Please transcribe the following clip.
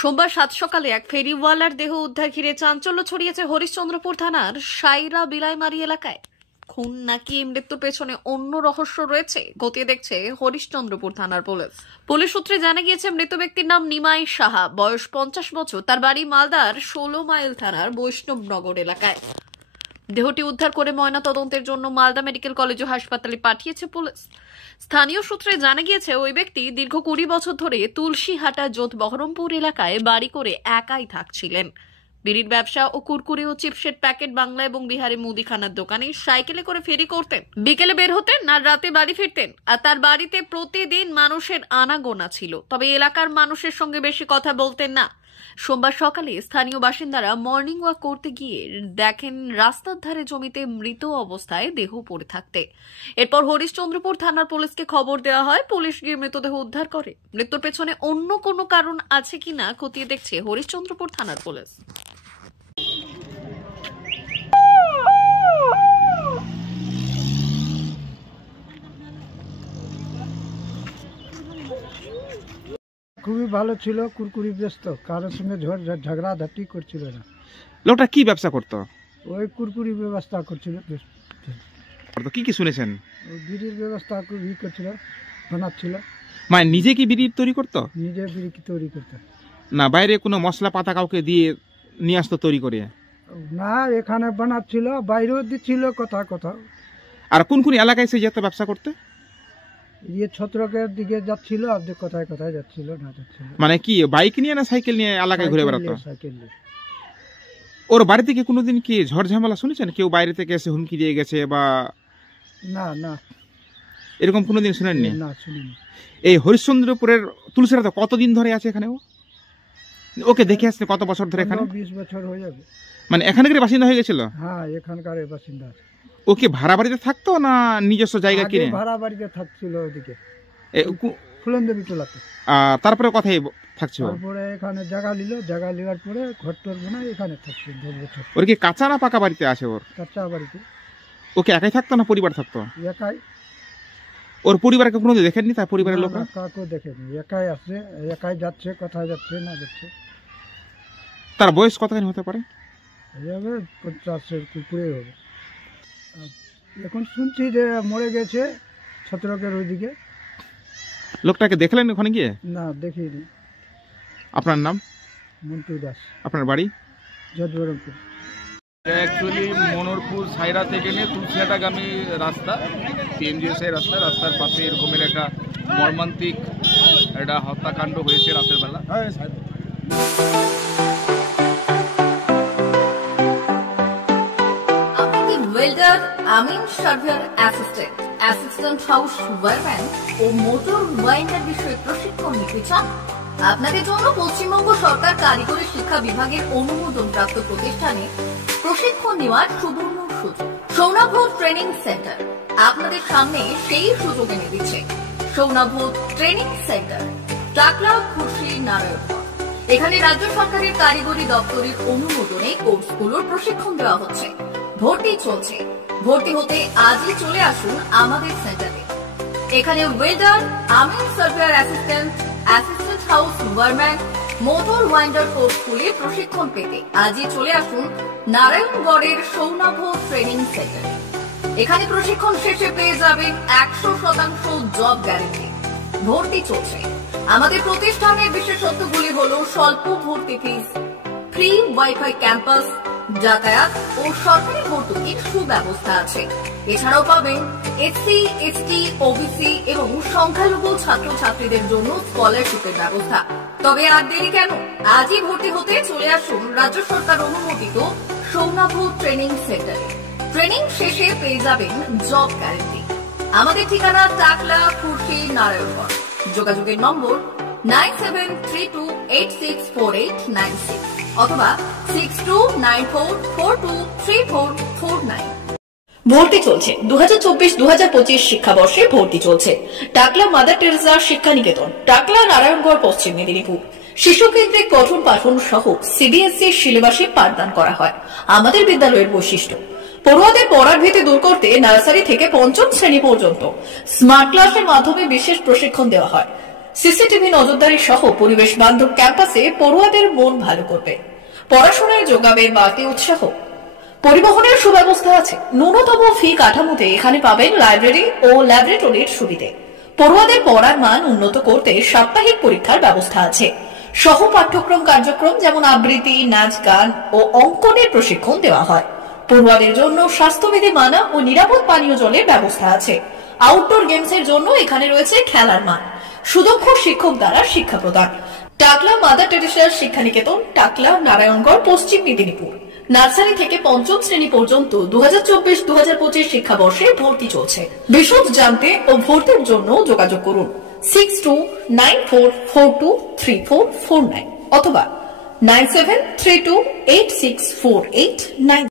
সোমবার সাত সকালে এক ফেরিওয়ালার দেহ উদ্ধার ঘিরে চাঞ্চল্য ছড়িয়েছে হরিশ্চন্দ্রপুর থানার সাইরা বিলাইমারি এলাকায়। খুন নাকি মৃত্যুর পেছনে অন্য রহস্য রয়েছে খতিয়ে দেখছে হরিশ্চন্দ্রপুর থানার পুলিশ সূত্রে জানা গিয়েছে, মৃত ব্যক্তির নাম নিমাই সাহা, বয়স 50 বছর। তার বাড়ি মালদার 16 মাইল থানার বৈষ্ণবনগর এলাকায়। দেহটি উদ্ধার করে ময়না তদন্তের জন্য মালদা মেডিকেল কলেজ ও হাসপাতালে পাঠিয়েছে পুলিশ। স্থানীয় সূত্রে জানা গিয়েছে, ওই ব্যক্তি দীর্ঘ 20 বছর ধরে তুলসীহাটা জোত বহরমপুর এলাকায় বাড়ি করে একাই থাকছিলেন। বিড়ির ব্যবসা ও কুরকুরি ও চিপসের প্যাকেট বাংলা এবং বিহারে মুদিখানার দোকানে সাইকেলে করে ফেরি করতেন। বিকেলে বের হতেন আর রাতে বাড়ি ফিরতেন। আর তার বাড়িতে প্রতিদিন মানুষের আনাগোনা ছিল, তবে এলাকার মানুষের সঙ্গে বেশি কথা বলতেন না। সোমবার সকালে স্থানীয় বাসিন্দারা মর্নিং ওয়াক করতে গিয়ে দেখেন রাস্তার ধারে জমিতে মৃত অবস্থায় দেহ পড়ে থাকতে। এরপর হরিশ্চন্দ্রপুর থানার পুলিশকে খবর দেওয়া হয়। পুলিশ গিয়ে মৃতদেহ উদ্ধার করে। মৃত্যুর পেছনে অন্য কোনো কারণ আছে কিনা খতিয়ে দেখছে হরিশ্চন্দ্রপুর থানার পুলিশ। খুবই ভালো ছিল, কুরকুরি ব্যস্ত, কারোর সঙ্গে ঝগড়াঝাটি করছিল না। লোকটা কি ব্যবসা করতো? ওই কুরকুরি ব্যবস্থা করছিল। কি কি শুনেছেন? ওই বিড়ির ব্যবস্থা করছিল, বানাচ্ছিল। মানে নিজে কি বিড়ি তৈরি করতো? নিজে বিড়ি তৈরি করতো না বাইরে কোনো মশলা পাতা কাউকে দিয়ে নিয়ে আসতো তৈরি করে? না, এখানে বানাচ্ছিল, বাইরেও দিচ্ছিল কোথাও কোথাও। আর কোন কোন এলাকায় সে যেত ব্যবসা করতে? ছত্রকের দিকে যাচ্ছিল, আর কোথায় কোথায় যাচ্ছিল না যাচ্ছিল। মানে কি বাইক নিয়ে না সাইকেল নিয়ে এলাকায় ঘুরে বেড়াতো? সাইকেল নিয়ে। ওর বাড়ি থেকে কোনোদিন কি ঝড় ঝামেলা শুনেছেন? কেউ বাইরে থেকে এসে হুমকি দিয়ে গেছে বা? না না, এরকম কোনোদিন শুনেননি? না, শুনিনি। এই হরিশ্চন্দ্রপুরের তুলসীহাটা কতদিন ধরে আছে এখানে? ওকে দেখে আসছে কত বছর ধরে এখানে? 20 বছর হয়ে যাবে। মানে এখানকার বাসিন্দা হয়ে গেছিল? হ্যাঁ, এখানকার বাসিন্দা। ও কি ভাড়া বাড়িতে থাকতো না নিজস্ব জায়গা কিনে? ভাড়া বাড়িতে থাকছিল ওদিকে ফুলনদেবী টোলাতে। তারপরে কথাই থাকছিল? তারপরে এখানে জায়গা নিল, জায়গা নেওয়ার পরে ঘর টর বানায় এখানে থাকছে 10 বছর। ওর কি কাঁচা না পাকা বাড়িতে আছে? ওর কাঁচা বাড়িতে। ওকে একাই থাকতো না পরিবার থাকতো? একাই। ওর পরিবারকে কোনোদিন দেখেননি? তার পরিবারের লোকরা কাউকে দেখেনি, একাই আসছে, একাই যাচ্ছে, কোথায় যাচ্ছে না যাচ্ছে। তার বয়স কতখানি হতে পারে? হবে 50-এর উপরে হবে। এখন শুনছি যে মরে গেছে ছত্রকের ওইদিকে। লোকটাকে দেখলেন ওখানে গিয়ে? না, দেখিনি। আপনার নাম? মন্টু দাস। আপনার বাড়ি? জজবরমপুর। অ্যাকচুয়ালি মনোরপুর সাইরা থেকে নিয়ে তুলসীহাটাগামী রাস্তা, পিএমজিএসআই রাস্তার পাশে এরকমের একটা মর্মান্তিক একটা হত্যাকাণ্ড হয়েছে রাতের বেলা। ওয়েল্ডার, আমিন সার্ভেয়ার অ্যাসিস্ট্যান্ট হাউস ওয়ারম্যান ও মোটর ওয়াইন্ডার বিষয়ে প্রশিক্ষণ নিতে চান? আপনাদের জন্য পশ্চিমবঙ্গ সরকার কারিগরি শিক্ষা বিভাগের অনুমোদনপ্রাপ্ত প্রতিষ্ঠানে প্রশিক্ষণ নেওয়ার সুবর্ণ সুযোগ। সৌনাভ ট্রেনিং সেন্টার আপনাদের সামনে সেই সুযোগ এনে দিচ্ছে। সৌনাভ ট্রেনিং সেন্টার, টাকলা, খুশি, নারায়ণগড়। এখানে রাজ্য সরকারের কারিগরি দপ্তরের অনুমোদনে কোর্সগুলোর প্রশিক্ষণ দেওয়া হচ্ছে। ভর্তি চলছে। ভর্তি হতে আজই চলে আসুন আমাদের সেন্টারে। এখানে ওয়েল্ডার, আমিন surveyor assistant house wireman, motor winder কোর্সগুলি প্রশিক্ষণ পেতে আজই চলে আসুন নারায়ণগড়ের সৌনাভ ট্রেনিং সেন্টারে। এখানে প্রশিক্ষণ শেষে পেয়ে যাবেন 100% জব গ্যারান্টি। ভর্তি চলছে। আমাদের প্রতিষ্ঠানের বিশেষত্বগুলি হল স্বল্প ভর্তি ফিস, ফ্রি ওয়াইফাই ক্যাম্পাস, যাতায়াত ও সরকারি ভর্তুকির সুব্যবস্থা আছে। এছাড়াও পাবেন এসসি, এসটি, ওবিসি এবং সংখ্যালঘু ছাত্রছাত্রীদের জন্য স্কলারশিপের ব্যবস্থা। তবে আর দেরি কেন? আজই ভর্তি হতে চলে আসুন রাজ্য সরকার অনুমোদিত সৌনাভ ট্রেনিং সেন্টারে। ট্রেনিং শেষে পেয়ে যাবেন জব গ্যারান্টি। আমাদের ঠিকানা টাকলা, খুশি, নারায়ণগড়। যোগাযোগের নম্বর 9732864896 অথবা 6294423449। ভর্তি চলছে। 2024-2025 শিক্ষাবর্ষে ভর্তি চলছে। টাকলা মাদার টেরেসা শিক্ষা নিকেতন, টাকলা, নারায়ণগড়, পশ্চিম মেদিনীপুর। শিশু কেন্দ্রিক পঠন পাঠন সহ সিবিএসই সিলেবাসে পাঠদান করা হয়। আমাদের বিদ্যালয়ের বৈশিষ্ট্য: পড়ুয়াদের পড়ার ভীতি দূর করতে নার্সারি থেকে 5ম শ্রেণী পর্যন্ত স্মার্ট ক্লাসের মাধ্যমে বিশেষ প্রশিক্ষণ দেওয়া হয়। সিসিটিভি নজরদারি সহ পরিবেশ বান্ধব ক্যাম্পাসে পড়ুয়াদের মন ভালো করবে, পড়াশোনায় যোগাবে বাড়তি উৎসাহ। পরিবহনের সুব্যবস্থা আছে। ন্যূনতম ফি কাঠামোতে এখানে পাবেন লাইব্রেরি ও ল্যাবরেটরির সুবিধে। পড়ুয়াদের পড়ার মান উন্নত করতে সাপ্তাহিক পরীক্ষার ব্যবস্থা আছে। সহ পাঠ্যক্রম কার্যক্রম যেমন আবৃত্তি, নাচ, গান ও অঙ্কনের প্রশিক্ষণ দেওয়া হয়। পড়ুয়াদের জন্য স্বাস্থ্যবিধি মানা ও নিরাপদ পানীয় জলের ব্যবস্থা আছে। আউটডোর গেমসের জন্য এখানে রয়েছে খেলার মাঠ, সুদক্ষ শিক্ষক দ্বারা শিক্ষা প্রদান। টাকলা মাদার টেরেসিয়ার শিক্ষানিকেতন, টাকলা, নারায়ণগড়, পশ্চিম মেদিনীপুর। নার্সারি থেকে পঞ্চম শ্রেণী পর্যন্ত 2024-2025 শিক্ষাবর্ষে ভর্তি চলছে। বিশদ জানতে ও ভর্তির জন্য যোগাযোগ করুন 6294423449 অথবা 9732864899।